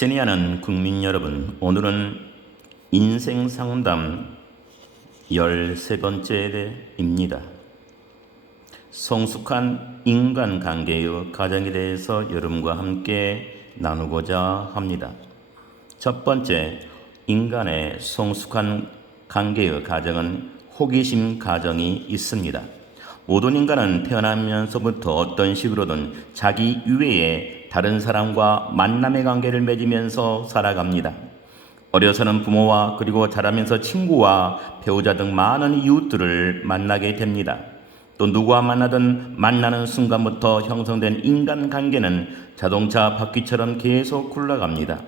친애하는 국민 여러분, 오늘은 인생 상담 13번째입니다. 성숙한 인간관계의 가정에 대해서 여러분과 함께 나누고자 합니다. 첫 번째, 인간의 성숙한 관계의 가정은 호기심 가정이 있습니다. 모든 인간은 태어나면서부터 어떤 식으로든 자기 이외에 다른 사람과 만남의 관계를 맺으면서 살아갑니다. 어려서는 부모와 그리고 자라면서 친구와 배우자 등 많은 이웃들을 만나게 됩니다. 또 누구와 만나는 순간부터 형성된 인간관계는 자동차 바퀴처럼 계속 굴러갑니다.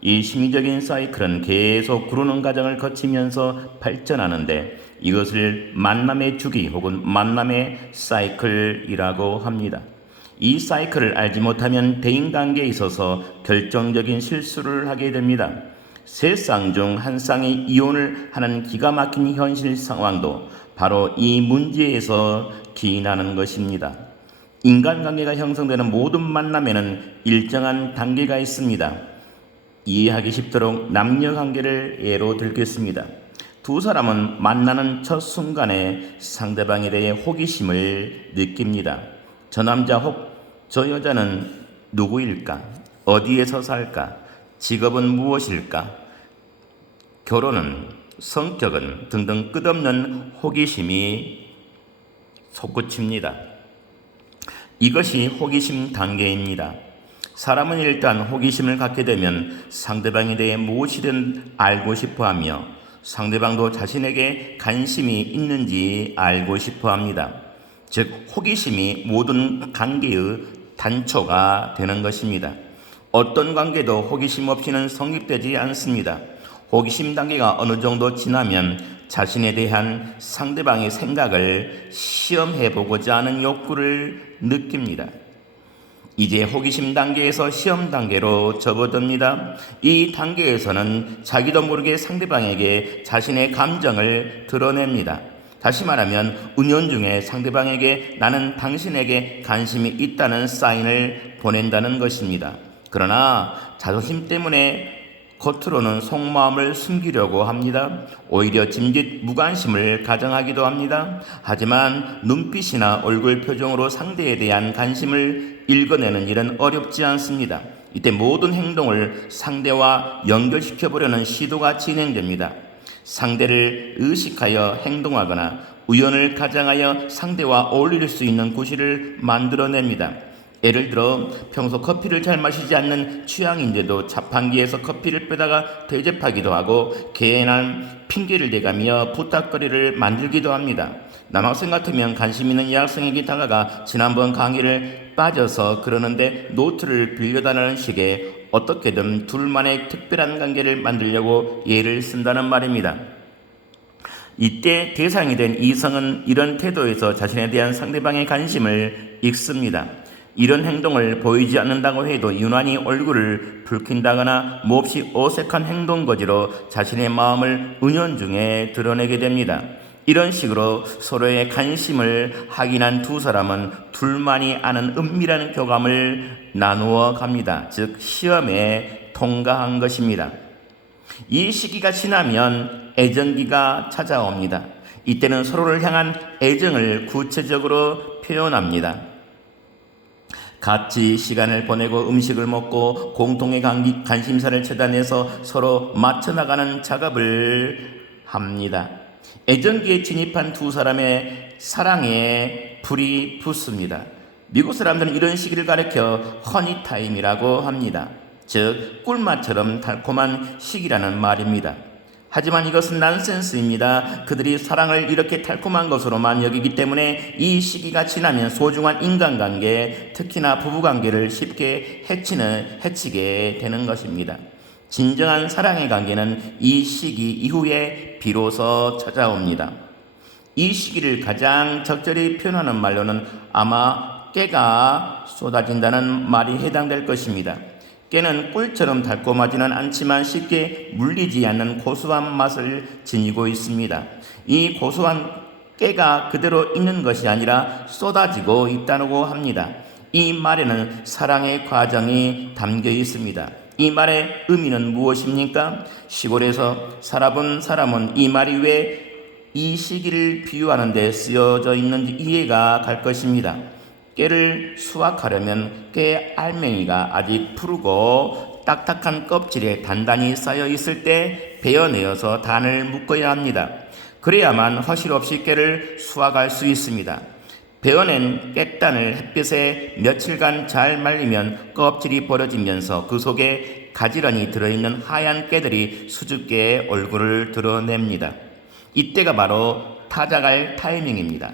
이 심리적인 사이클은 계속 구르는 과정을 거치면서 발전하는데 이것을 만남의 주기 혹은 만남의 사이클이라고 합니다. 이 사이클을 알지 못하면 대인관계에 있어서 결정적인 실수를 하게 됩니다. 세 쌍 중 한 쌍이 이혼을 하는 기가 막힌 현실 상황도 바로 이 문제에서 기인하는 것입니다. 인간관계가 형성되는 모든 만남에는 일정한 단계가 있습니다. 이해하기 쉽도록 남녀관계를 예로 들겠습니다. 두 사람은 만나는 첫 순간에 상대방에 대해 호기심을 느낍니다. 저 남자 혹 저 여자는 누구일까? 어디에서 살까? 직업은 무엇일까? 결혼은? 성격은? 등등 끝없는 호기심이 솟구칩니다. 이것이 호기심 단계입니다. 사람은 일단 호기심을 갖게 되면 상대방에 대해 무엇이든 알고 싶어하며 상대방도 자신에게 관심이 있는지 알고 싶어합니다. 즉 호기심이 모든 관계의 단초가 되는 것입니다. 어떤 관계도 호기심 없이는 성립되지 않습니다. 호기심 단계가 어느 정도 지나면 자신에 대한 상대방의 생각을 시험해보고자 하는 욕구를 느낍니다. 이제 호기심 단계에서 시험 단계로 접어듭니다. 이 단계에서는 자기도 모르게 상대방에게 자신의 감정을 드러냅니다. 다시 말하면 은연중에 상대방에게 나는 당신에게 관심이 있다는 사인을 보낸다는 것입니다. 그러나 자존심 때문에 겉으로는 속마음을 숨기려고 합니다. 오히려 짐짓 무관심을 가정하기도 합니다. 하지만 눈빛이나 얼굴 표정으로 상대에 대한 관심을 읽어내는 일은 어렵지 않습니다. 이때 모든 행동을 상대와 연결시켜보려는 시도가 진행됩니다. 상대를 의식하여 행동하거나 우연을 가장하여 상대와 어울릴 수 있는 구실을 만들어냅니다. 예를 들어 평소 커피를 잘 마시지 않는 취향인데도 자판기에서 커피를 빼다가 대접하기도 하고 괜한 핑계를 대가며 부탁거리를 만들기도 합니다. 남학생 같으면 관심 있는 여학생에게 다가가 지난번 강의를 빠져서 그러는데 노트를 빌려달라는 식의 어떻게든 둘만의 특별한 관계를 만들려고 예를 쓴다는 말입니다. 이때 대상이 된 이성은 이런 태도에서 자신에 대한 상대방의 관심을 읽습니다. 이런 행동을 보이지 않는다고 해도 유난히 얼굴을 붉힌다거나 몹시 어색한 행동거지로 자신의 마음을 은연중에 드러내게 됩니다. 이런 식으로 서로의 관심을 확인한 두 사람은 둘만이 아는 은밀한 교감을 나누어 갑니다. 즉 시험에 통과한 것입니다. 이 시기가 지나면 애정기가 찾아옵니다. 이때는 서로를 향한 애정을 구체적으로 표현합니다. 같이 시간을 보내고 음식을 먹고 공통의 관심사를 찾아내서 서로 맞춰나가는 작업을 합니다. 애정기에 진입한 두 사람의 사랑에 불이 붙습니다. 미국 사람들은 이런 시기를 가리켜 허니타임이라고 합니다. 즉 꿀맛처럼 달콤한 시기라는 말입니다. 하지만 이것은 난센스입니다. 그들이 사랑을 이렇게 달콤한 것으로만 여기기 때문에 이 시기가 지나면 소중한 인간관계, 특히나 부부관계를 쉽게 해치게 되는 것입니다. 진정한 사랑의 관계는 이 시기 이후에 비로소 찾아옵니다. 이 시기를 가장 적절히 표현하는 말로는 아마 깨가 쏟아진다는 말이 해당될 것입니다. 깨는 꿀처럼 달콤하지는 않지만 쉽게 물리지 않는 고소한 맛을 지니고 있습니다. 이 고소한 깨가 그대로 있는 것이 아니라 쏟아지고 있다고 합니다. 이 말에는 사랑의 과정이 담겨 있습니다. 이 말의 의미는 무엇입니까? 시골에서 살아본 사람은 이 말이 왜 이 시기를 비유하는 데 쓰여져 있는지 이해가 갈 것입니다. 깨를 수확하려면 깨 알맹이가 아직 푸르고 딱딱한 껍질에 단단히 쌓여 있을 때 베어내어서 단을 묶어야 합니다. 그래야만 허실 없이 깨를 수확할 수 있습니다. 베어낸 깻단을 햇볕에 며칠간 잘 말리면 껍질이 벌어지면서 그 속에 가지런히 들어있는 하얀 깨들이 수줍게 얼굴을 드러냅니다. 이때가 바로 타작할 타이밍입니다.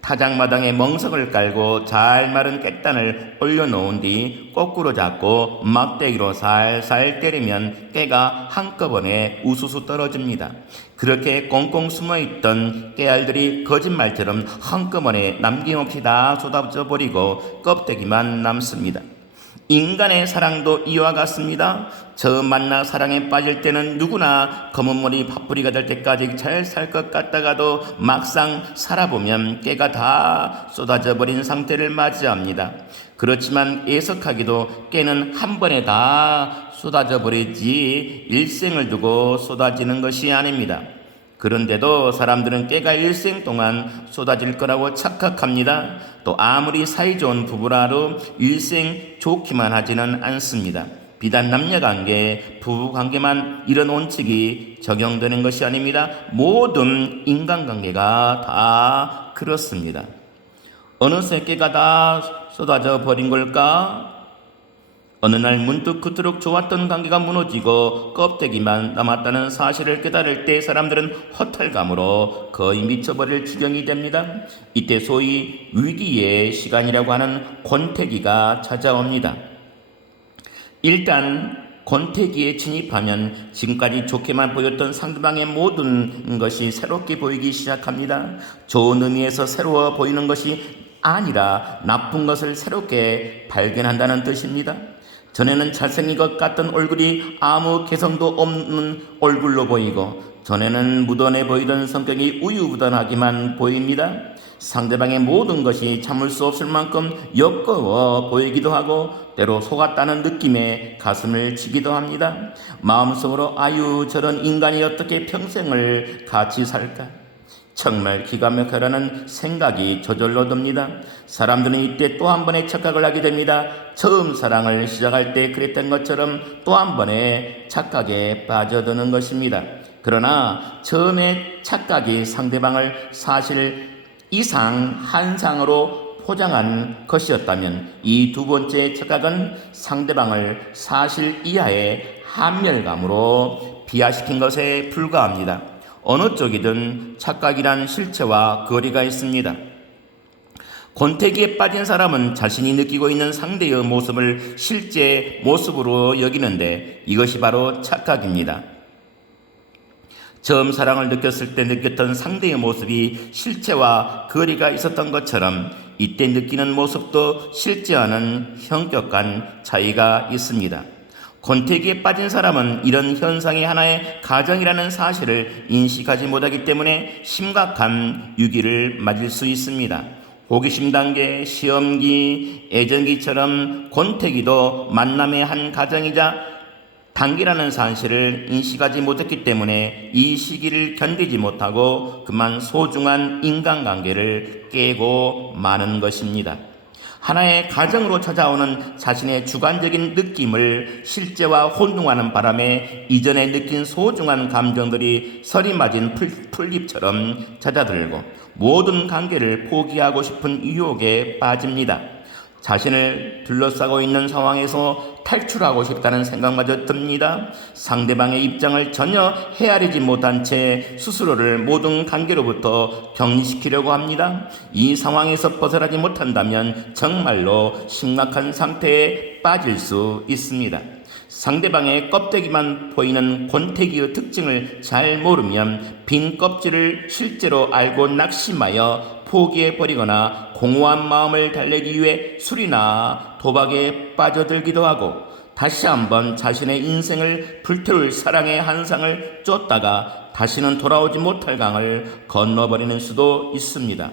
타작마당에 멍석을 깔고 잘 마른 깻단을 올려놓은 뒤 거꾸로 잡고 막대기로 살살 때리면 깨가 한꺼번에 우수수 떨어집니다. 그렇게 꽁꽁 숨어있던 깨알들이 거짓말처럼 한꺼번에 남김없이 다 쏟아져 버리고 껍데기만 남습니다. 인간의 사랑도 이와 같습니다. 처음 만나 사랑에 빠질 때는 누구나 검은 머리 파뿌리가 될 때까지 잘 살 것 같다가도 막상 살아보면 깨가 다 쏟아져 버린 상태를 맞이합니다. 그렇지만 애석하게도 깨는 한 번에 다 쏟아져 버리지 일생을 두고 쏟아지는 것이 아닙니다. 그런데도 사람들은 깨가 일생 동안 쏟아질 거라고 착각합니다. 또 아무리 사이좋은 부부라도 일생 좋기만 하지는 않습니다. 비단 남녀관계, 부부관계만 이런 원칙이 적용되는 것이 아닙니다. 모든 인간관계가 다 그렇습니다. 어느새 깨가 다 쏟아져 버린 걸까? 어느 날 문득 그토록 좋았던 관계가 무너지고 껍데기만 남았다는 사실을 깨달을 때 사람들은 허탈감으로 거의 미쳐버릴 지경이 됩니다. 이때 소위 위기의 시간이라고 하는 권태기가 찾아옵니다. 일단 권태기에 진입하면 지금까지 좋게만 보였던 상대방의 모든 것이 새롭게 보이기 시작합니다. 좋은 의미에서 새로워 보이는 것이 아니라 나쁜 것을 새롭게 발견한다는 뜻입니다. 전에는 잘생긴 것 같던 얼굴이 아무 개성도 없는 얼굴로 보이고, 전에는 묻어내 보이던 성격이 우유부단하기만 보입니다. 상대방의 모든 것이 참을 수 없을 만큼 역겨워 보이기도 하고 때로 속았다는 느낌에 가슴을 치기도 합니다. 마음속으로 아유, 저런 인간이 어떻게 평생을 같이 살까? 정말 기가 막혀라는 생각이 저절로 듭니다. 사람들은 이때 또 한 번의 착각을 하게 됩니다. 처음 사랑을 시작할 때 그랬던 것처럼 또 한 번의 착각에 빠져드는 것입니다. 그러나 처음에 착각이 상대방을 사실 이상 한상으로 포장한 것이었다면 이 두 번째 착각은 상대방을 사실 이하의 한멸감으로 비하시킨 것에 불과합니다. 어느 쪽이든 착각이란 실체와 거리가 있습니다. 권태기에 빠진 사람은 자신이 느끼고 있는 상대의 모습을 실제 모습으로 여기는데 이것이 바로 착각입니다. 처음 사랑을 느꼈을 때 느꼈던 상대의 모습이 실체와 거리가 있었던 것처럼 이때 느끼는 모습도 실제와는 현격한 차이가 있습니다. 권태기에 빠진 사람은 이런 현상이 하나의 가정이라는 사실을 인식하지 못하기 때문에 심각한 위기를 맞을 수 있습니다. 호기심 단계, 시험기, 애정기처럼 권태기도 만남의 한 가정이자 단계라는 사실을 인식하지 못했기 때문에 이 시기를 견디지 못하고 그만 소중한 인간관계를 깨고 마는 것입니다. 하나의 가정으로 찾아오는 자신의 주관적인 느낌을 실제와 혼동하는 바람에 이전에 느낀 소중한 감정들이 설이 맞은 풀잎처럼 잦아들고 모든 관계를 포기하고 싶은 유혹에 빠집니다. 자신을 둘러싸고 있는 상황에서 탈출하고 싶다는 생각마저 듭니다. 상대방의 입장을 전혀 헤아리지 못한 채 스스로를 모든 관계로부터 격리시키려고 합니다. 이 상황에서 벗어나지 못한다면 정말로 심각한 상태에 빠질 수 있습니다. 상대방의 껍데기만 보이는 권태기의 특징을 잘 모르면 빈 껍질을 실제로 알고 낙심하여 포기해버리거나 공허한 마음을 달래기 위해 술이나 도박에 빠져들기도 하고 다시 한번 자신의 인생을 불태울 사랑의 한상을 쫓다가 다시는 돌아오지 못할 강을 건너버리는 수도 있습니다.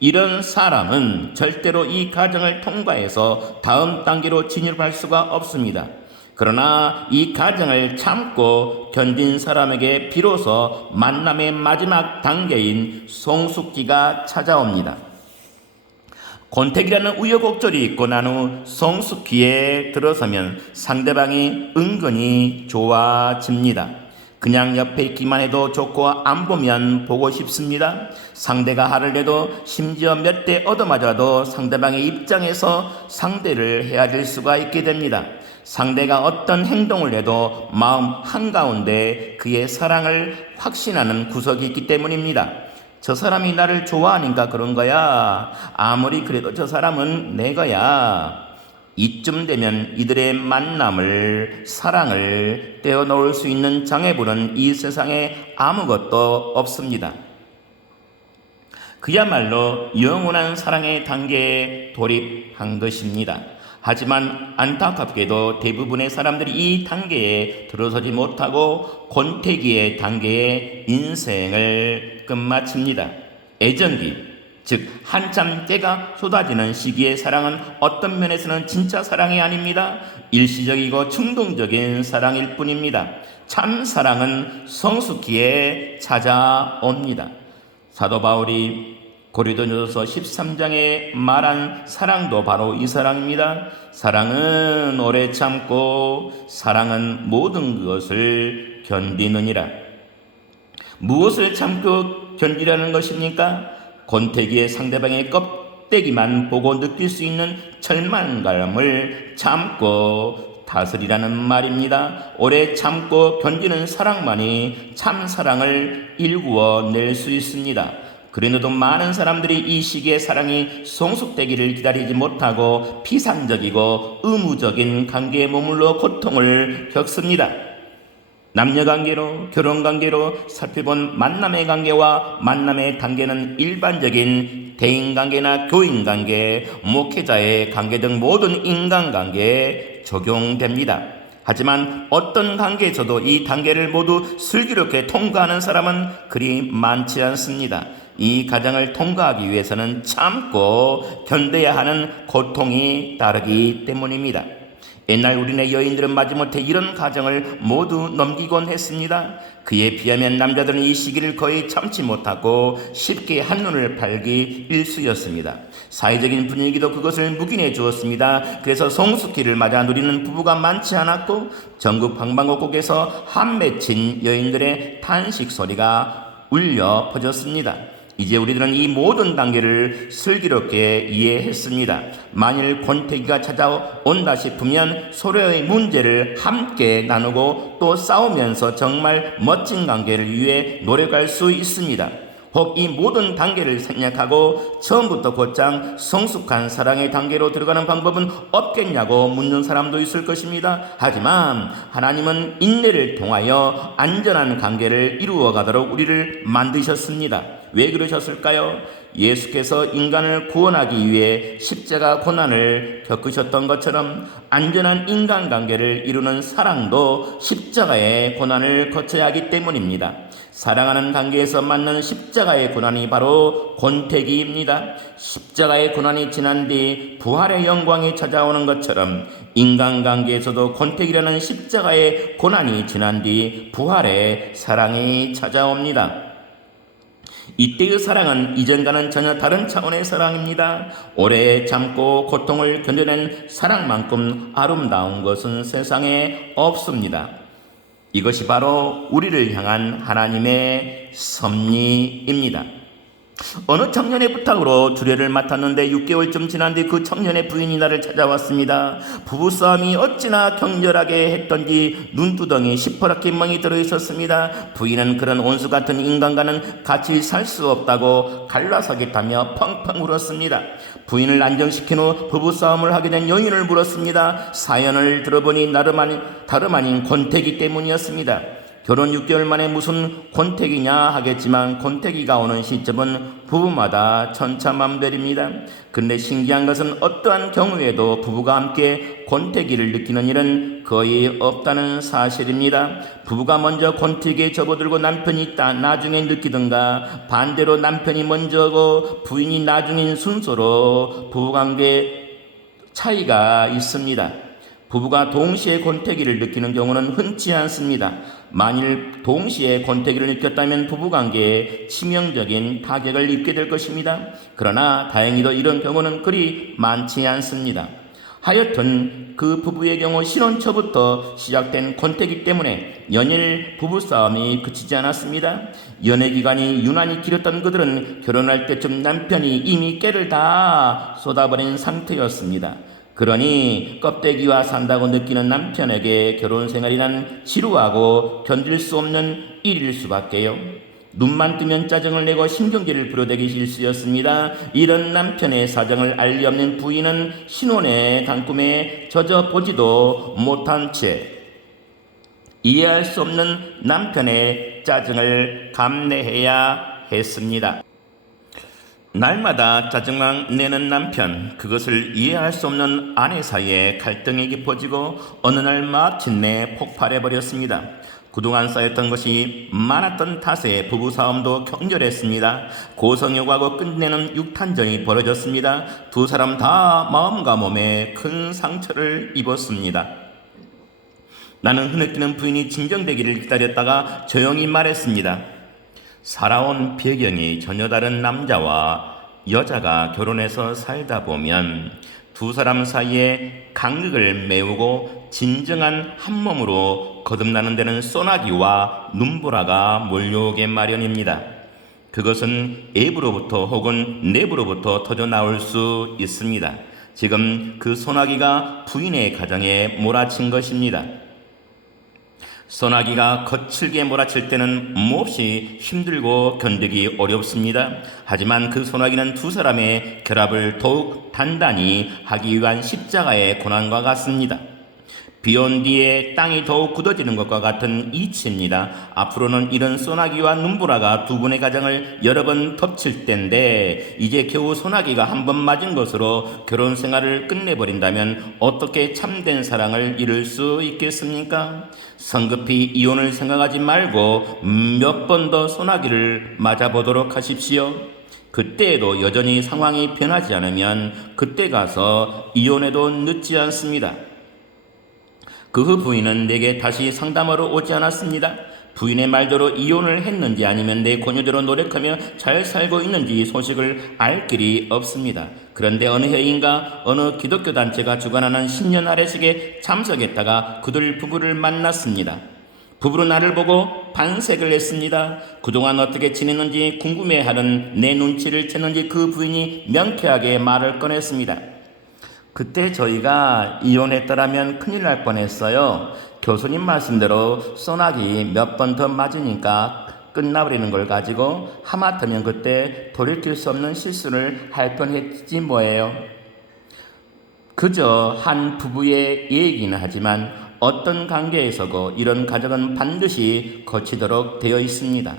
이런 사람은 절대로 이 과정을 통과해서 다음 단계로 진입할 수가 없습니다. 그러나 이 가정을 참고 견딘 사람에게 비로소 만남의 마지막 단계인 성숙기가 찾아옵니다. 권태기라는 우여곡절이 있고 난 후 성숙기에 들어서면 상대방이 은근히 좋아집니다. 그냥 옆에 있기만 해도 좋고 안 보면 보고 싶습니다. 상대가 화를 내도 심지어 몇 대 얻어맞아도 상대방의 입장에서 상대를 헤아릴 수가 있게 됩니다. 상대가 어떤 행동을 해도 마음 한가운데 그의 사랑을 확신하는 구석이 있기 때문입니다. 저 사람이 나를 좋아하니까 그런 거야. 아무리 그래도 저 사람은 내 거야. 이쯤 되면 이들의 만남을, 사랑을 떼어놓을 수 있는 장애물은 이 세상에 아무것도 없습니다. 그야말로 영원한 사랑의 단계에 돌입한 것입니다. 하지만 안타깝게도 대부분의 사람들이 이 단계에 들어서지 못하고 권태기의 단계에 인생을 끝마칩니다. 애정기, 즉 한참 때가 쏟아지는 시기의 사랑은 어떤 면에서는 진짜 사랑이 아닙니다. 일시적이고 충동적인 사랑일 뿐입니다. 참 사랑은 성숙기에 찾아옵니다. 사도 바울이 고린도전서 13장에 말한 사랑도 바로 이 사랑입니다. 사랑은 오래 참고 사랑은 모든 것을 견디느니라. 무엇을 참고 견디라는 것입니까? 권태기의 상대방의 껍데기만 보고 느낄 수 있는 절망감을 참고 다스리라는 말입니다. 오래 참고 견디는 사랑만이 참 사랑을 일구어 낼 수 있습니다. 그래도 많은 사람들이 이 시기의 사랑이 성숙되기를 기다리지 못하고 피상적이고 의무적인 관계에 머물러 고통을 겪습니다. 남녀관계로, 결혼관계로 살펴본 만남의 관계와 만남의 단계는 일반적인 대인관계나 교인관계, 목회자의 관계 등 모든 인간관계에 적용됩니다. 하지만 어떤 관계에서도 이 단계를 모두 슬기롭게 통과하는 사람은 그리 많지 않습니다. 이 과정을 통과하기 위해서는 참고 견뎌야 하는 고통이 따르기 때문입니다. 옛날 우리네 여인들은 마지못해 이런 과정을 모두 넘기곤 했습니다. 그에 비하면 남자들은 이 시기를 거의 참지 못하고 쉽게 한눈을 팔기 일쑤였습니다. 사회적인 분위기도 그것을 묵인해 주었습니다. 그래서 성숙기를 맞아 누리는 부부가 많지 않았고 전국 방방곡곡에서 한 맺힌 여인들의 탄식 소리가 울려 퍼졌습니다. 이제 우리들은 이 모든 단계를 슬기롭게 이해했습니다. 만일 권태기가 찾아온다 싶으면 서로의 문제를 함께 나누고 또 싸우면서 정말 멋진 관계를 위해 노력할 수 있습니다. 혹 이 모든 단계를 생략하고 처음부터 곧장 성숙한 사랑의 단계로 들어가는 방법은 없겠냐고 묻는 사람도 있을 것입니다. 하지만 하나님은 인내를 통하여 안전한 관계를 이루어 가도록 우리를 만드셨습니다. 왜 그러셨을까요? 예수께서 인간을 구원하기 위해 십자가 고난을 겪으셨던 것처럼 안전한 인간관계를 이루는 사랑도 십자가의 고난을 거쳐야 하기 때문입니다. 사랑하는 관계에서 맞는 십자가의 고난이 바로 권태기입니다. 십자가의 고난이 지난 뒤 부활의 영광이 찾아오는 것처럼 인간관계에서도 권태기라는 십자가의 고난이 지난 뒤 부활의 사랑이 찾아옵니다. 이때의 사랑은 이전과는 전혀 다른 차원의 사랑입니다. 오래 참고 고통을 견뎌낸 사랑만큼 아름다운 것은 세상에 없습니다. 이것이 바로 우리를 향한 하나님의 섭리입니다. 어느 청년의 부탁으로 주례를 맡았는데 6개월쯤 지난 뒤 그 청년의 부인이 나를 찾아왔습니다. 부부싸움이 어찌나 격렬하게 했던지 눈두덩이 시퍼렇게 멍이 들어있었습니다. 부인은 그런 온수 같은 인간과는 같이 살 수 없다고 갈라서겠다며 펑펑 울었습니다. 부인을 안정시킨 후 부부싸움을 하게 된 요인을 물었습니다. 사연을 들어보니 다름 아닌 권태기 때문이었습니다. 결혼 6개월 만에 무슨 권태기냐 하겠지만 권태기가 오는 시점은 부부마다 천차만별입니다. 그런데 신기한 것은 어떠한 경우에도 부부가 함께 권태기를 느끼는 일은 거의 없다는 사실입니다. 부부가 먼저 권태기에 접어들고 남편이 나중에 느끼든가 반대로 남편이 먼저고 부인이 나중인 순서로 부부관계 차이가 있습니다. 부부가 동시에 권태기를 느끼는 경우는 흔치 않습니다. 만일 동시에 권태기를 느꼈다면 부부관계에 치명적인 타격을 입게 될 것입니다. 그러나 다행히도 이런 경우는 그리 많지 않습니다. 하여튼 그 부부의 경우 신혼 초부터 시작된 권태기 때문에 연일 부부싸움이 그치지 않았습니다. 연애 기간이 유난히 길었던 그들은 결혼할 때쯤 남편이 이미 깨를 다 쏟아버린 상태였습니다. 그러니 껍데기와 산다고 느끼는 남편에게 결혼 생활이란 지루하고 견딜 수 없는 일일 수밖에요. 눈만 뜨면 짜증을 내고 신경질을 부려대기 일쑤였습니다. 이런 남편의 사정을 알 리 없는 부인은 신혼의 단꿈에 젖어 보지도 못한 채 이해할 수 없는 남편의 짜증을 감내해야 했습니다. 날마다 짜증만 내는 남편, 그것을 이해할 수 없는 아내 사이에 갈등이 깊어지고 어느 날 마침내 폭발해버렸습니다. 그동안 쌓였던 것이 많았던 탓에 부부싸움도 격렬했습니다. 고성욕하고 끝내는 육탄전이 벌어졌습니다. 두 사람 다 마음과 몸에 큰 상처를 입었습니다. 나는 흐느끼는 부인이 진정되기를 기다렸다가 조용히 말했습니다. 살아온 배경이 전혀 다른 남자와 여자가 결혼해서 살다 보면 두 사람 사이에 간극을 메우고 진정한 한 몸으로 거듭나는 데는 소나기와 눈보라가 몰려오게 마련입니다. 그것은 외부로부터 혹은 내부로부터 터져 나올 수 있습니다. 지금 그 소나기가 부인의 가정에 몰아친 것입니다. 소나기가 거칠게 몰아칠 때는 몹시 힘들고 견디기 어렵습니다. 하지만 그 소나기는 두 사람의 결합을 더욱 단단히 하기 위한 십자가의 고난과 같습니다. 비온 뒤에 땅이 더욱 굳어지는 것과 같은 이치입니다. 앞으로는 이런 소나기와 눈보라가 두 분의 가정을 여러 번 덮칠 때인데 이제 겨우 소나기가 한 번 맞은 것으로 결혼 생활을 끝내버린다면 어떻게 참된 사랑을 이룰 수 있겠습니까? 성급히 이혼을 생각하지 말고 몇 번 더 소나기를 맞아보도록 하십시오. 그때에도 여전히 상황이 변하지 않으면 그때 가서 이혼해도 늦지 않습니다. 그 후 부인은 내게 다시 상담하러 오지 않았습니다. 부인의 말대로 이혼을 했는지 아니면 내 권유대로 노력하며 잘 살고 있는지 소식을 알 길이 없습니다. 그런데 어느 해인가 어느 기독교 단체가 주관하는 신년 아래식에 참석했다가 그들 부부를 만났습니다. 부부는 나를 보고 반색을 했습니다. 그동안 어떻게 지냈는지 궁금해하는 내 눈치를 챘는지 그 부인이 명쾌하게 말을 꺼냈습니다. 그때 저희가 이혼했더라면 큰일 날 뻔했어요. 교수님 말씀대로 소나기 몇 번 더 맞으니까 끝나버리는 걸 가지고 하마터면 그때 돌이킬 수 없는 실수를 할 뻔했지 뭐예요. 그저 한 부부의 얘기는 하지만 어떤 관계에서도 이런 가정은 반드시 거치도록 되어 있습니다.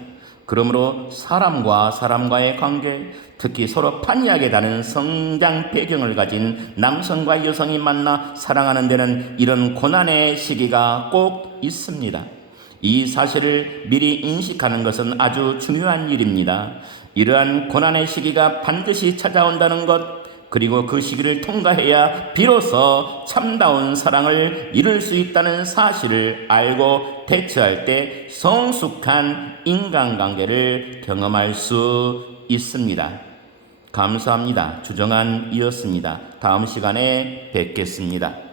그러므로 사람과 사람과의 관계, 특히 서로 판이하게 다른 성장 배경을 가진 남성과 여성이 만나 사랑하는 데는 이런 고난의 시기가 꼭 있습니다. 이 사실을 미리 인식하는 것은 아주 중요한 일입니다. 이러한 고난의 시기가 반드시 찾아온다는 것, 그리고 그 시기를 통과해야 비로소 참다운 사랑을 이룰 수 있다는 사실을 알고 대처할 때 성숙한 인간관계를 경험할 수 있습니다. 감사합니다. 주정한이었습니다. 다음 시간에 뵙겠습니다.